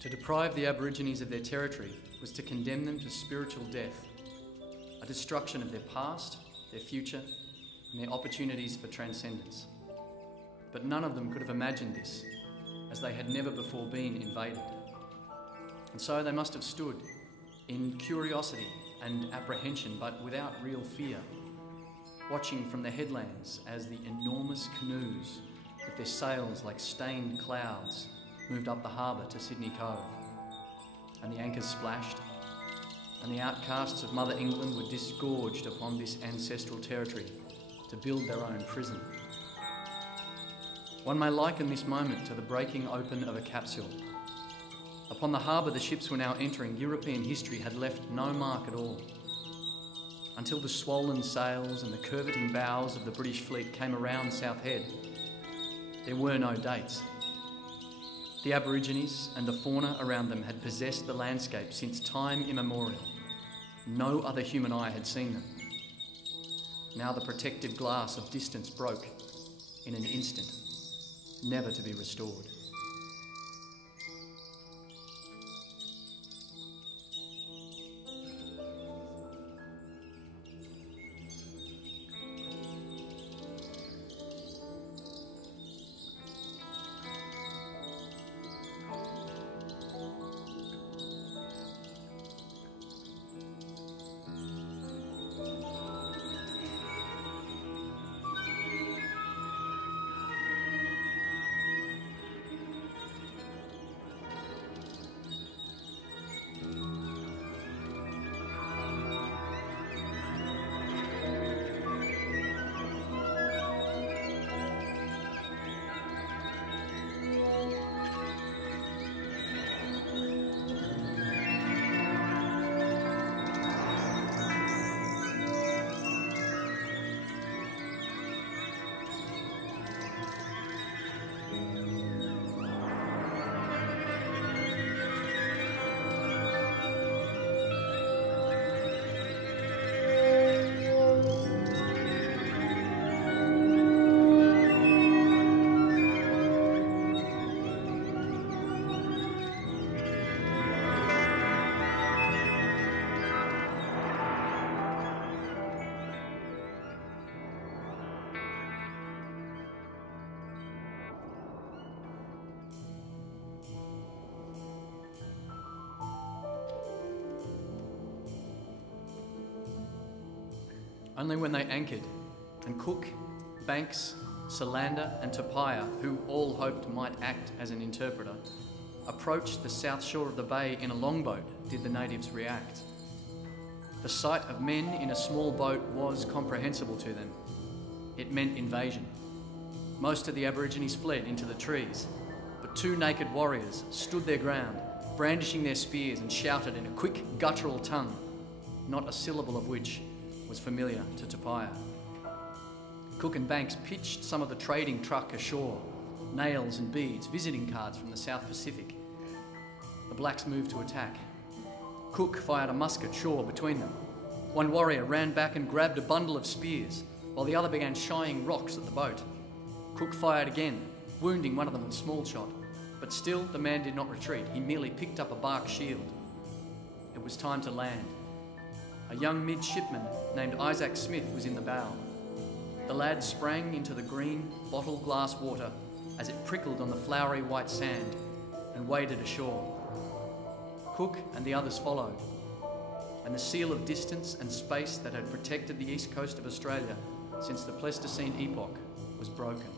To deprive the Aborigines of their territory was to condemn them to spiritual death, a destruction of their past, their future, and their opportunities for transcendence. But none of them could have imagined this, as they had never before been invaded. And so they must have stood in curiosity and apprehension, but without real fear, watching from the headlands as the enormous canoes, with their sails like stained clouds, moved up the harbour to Sydney Cove, and the anchors splashed, and the outcasts of Mother England were disgorged upon this ancestral territory to build their own prison. One may liken this moment to the breaking open of a capsule. Upon the harbour the ships were now entering, European history had left no mark at all, until the swollen sails and the curveting bows of the British fleet came around South Head. There were no dates. The Aborigines and the fauna around them had possessed the landscape since time immemorial. No other human eye had seen them. Now the protective glass of distance broke in an instant, never to be restored. Only when they anchored, and Cook, Banks, Solander and Tupaia, who all hoped might act as an interpreter, approached the south shore of the bay in a longboat, did the natives react. The sight of men in a small boat was comprehensible to them. It meant invasion. Most of the Aborigines fled into the trees, but two naked warriors stood their ground, brandishing their spears, and shouted in a quick guttural tongue, not a syllable of which was familiar to Tupaia. Cook and Banks pitched some of the trading truck ashore, nails and beads, visiting cards from the South Pacific. The blacks moved to attack. Cook fired a musket shore between them. One warrior ran back and grabbed a bundle of spears, while the other began shying rocks at the boat. Cook fired again, wounding one of them with small shot, but still the man did not retreat. He merely picked up a bark shield. It was time to land. A young midshipman named Isaac Smith was in the bow. The lad sprang into the green bottle glass water as it prickled on the flowery white sand and waded ashore. Cook and the others followed, and the seal of distance and space that had protected the east coast of Australia since the Pleistocene epoch was broken.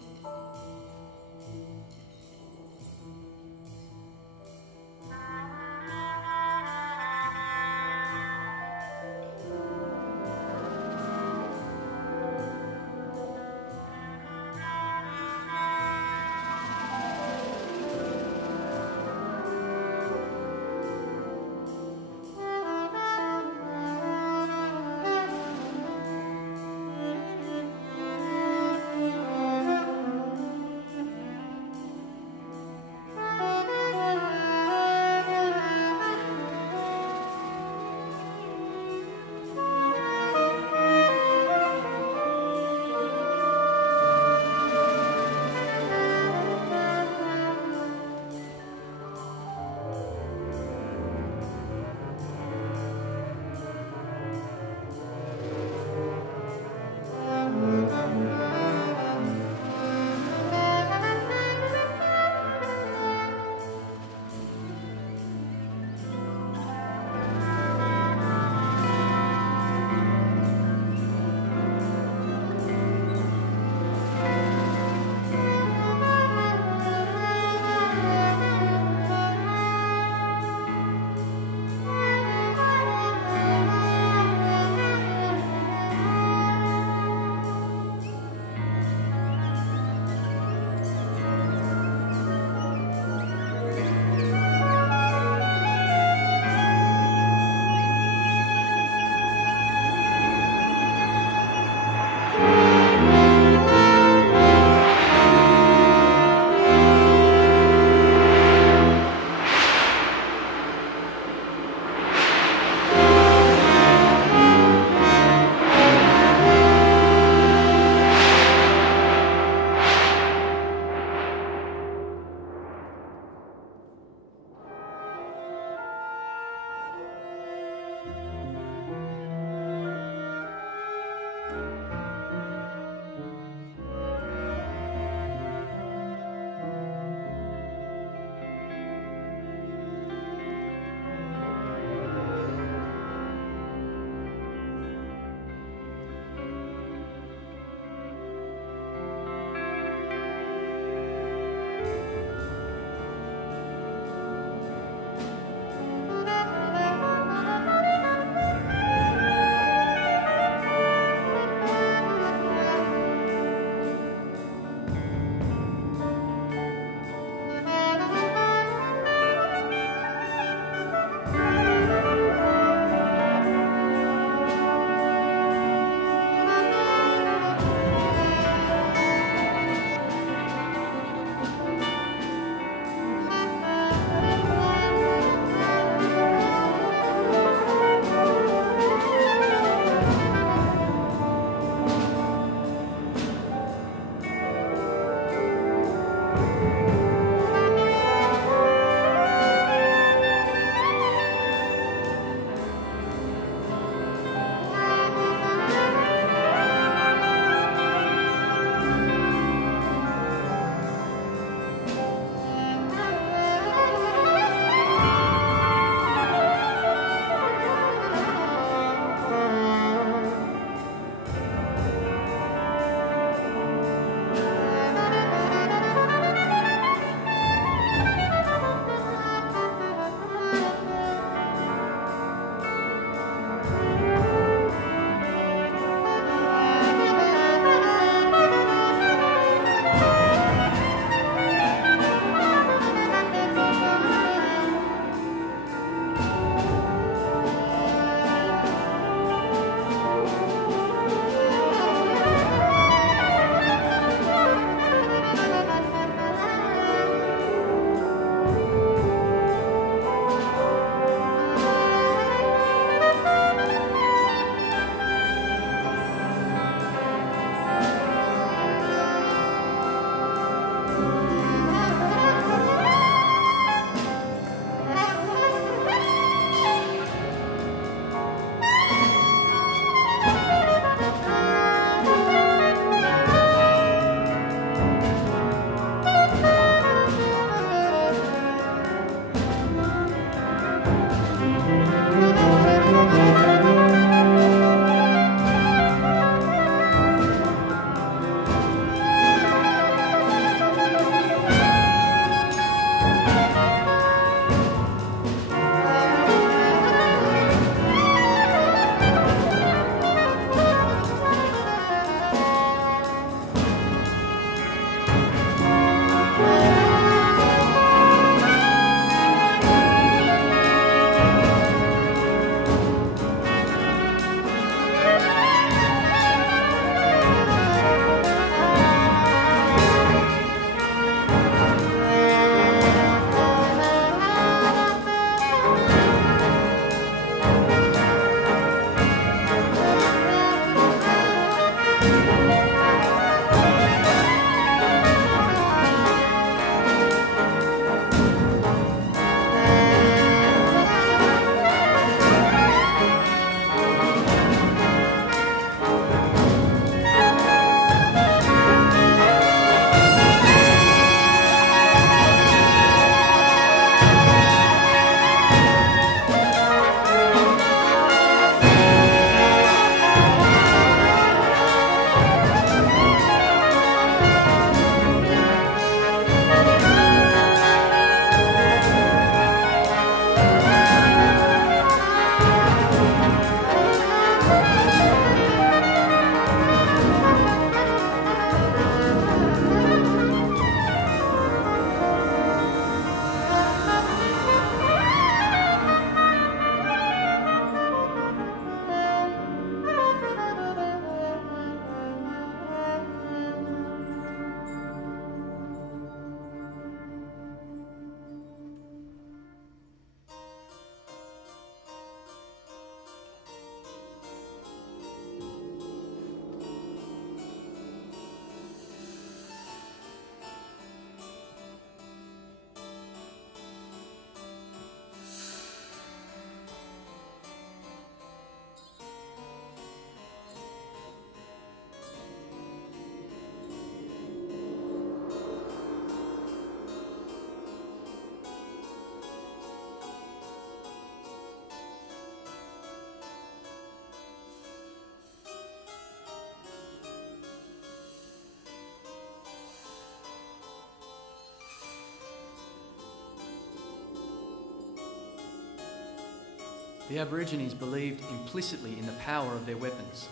The Aborigines believed implicitly in the power of their weapons,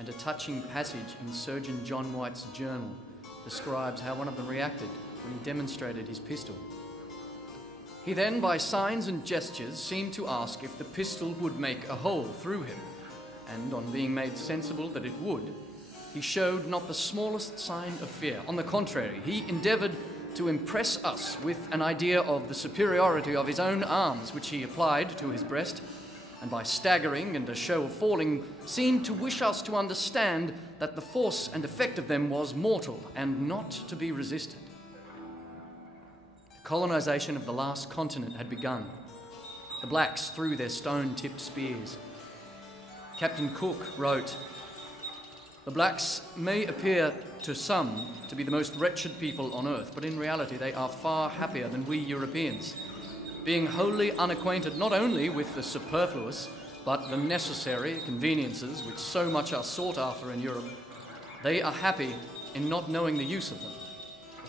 and a touching passage in Surgeon John White's journal describes how one of them reacted when he demonstrated his pistol. He then, by signs and gestures, seemed to ask if the pistol would make a hole through him, and on being made sensible that it would, he showed not the smallest sign of fear. On the contrary, he endeavoured to impress us with an idea of the superiority of his own arms, which he applied to his breast, and by staggering and a show of falling, seemed to wish us to understand that the force and effect of them was mortal and not to be resisted. The colonisation of the last continent had begun. The blacks threw their stone-tipped spears. Captain Cook wrote, "The blacks may appear to some to be the most wretched people on earth, but in reality they are far happier than we Europeans. Being wholly unacquainted not only with the superfluous, but the necessary conveniences which so much are sought after in Europe, they are happy in not knowing the use of them.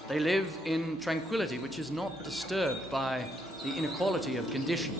They live in tranquillity which is not disturbed by the inequality of condition,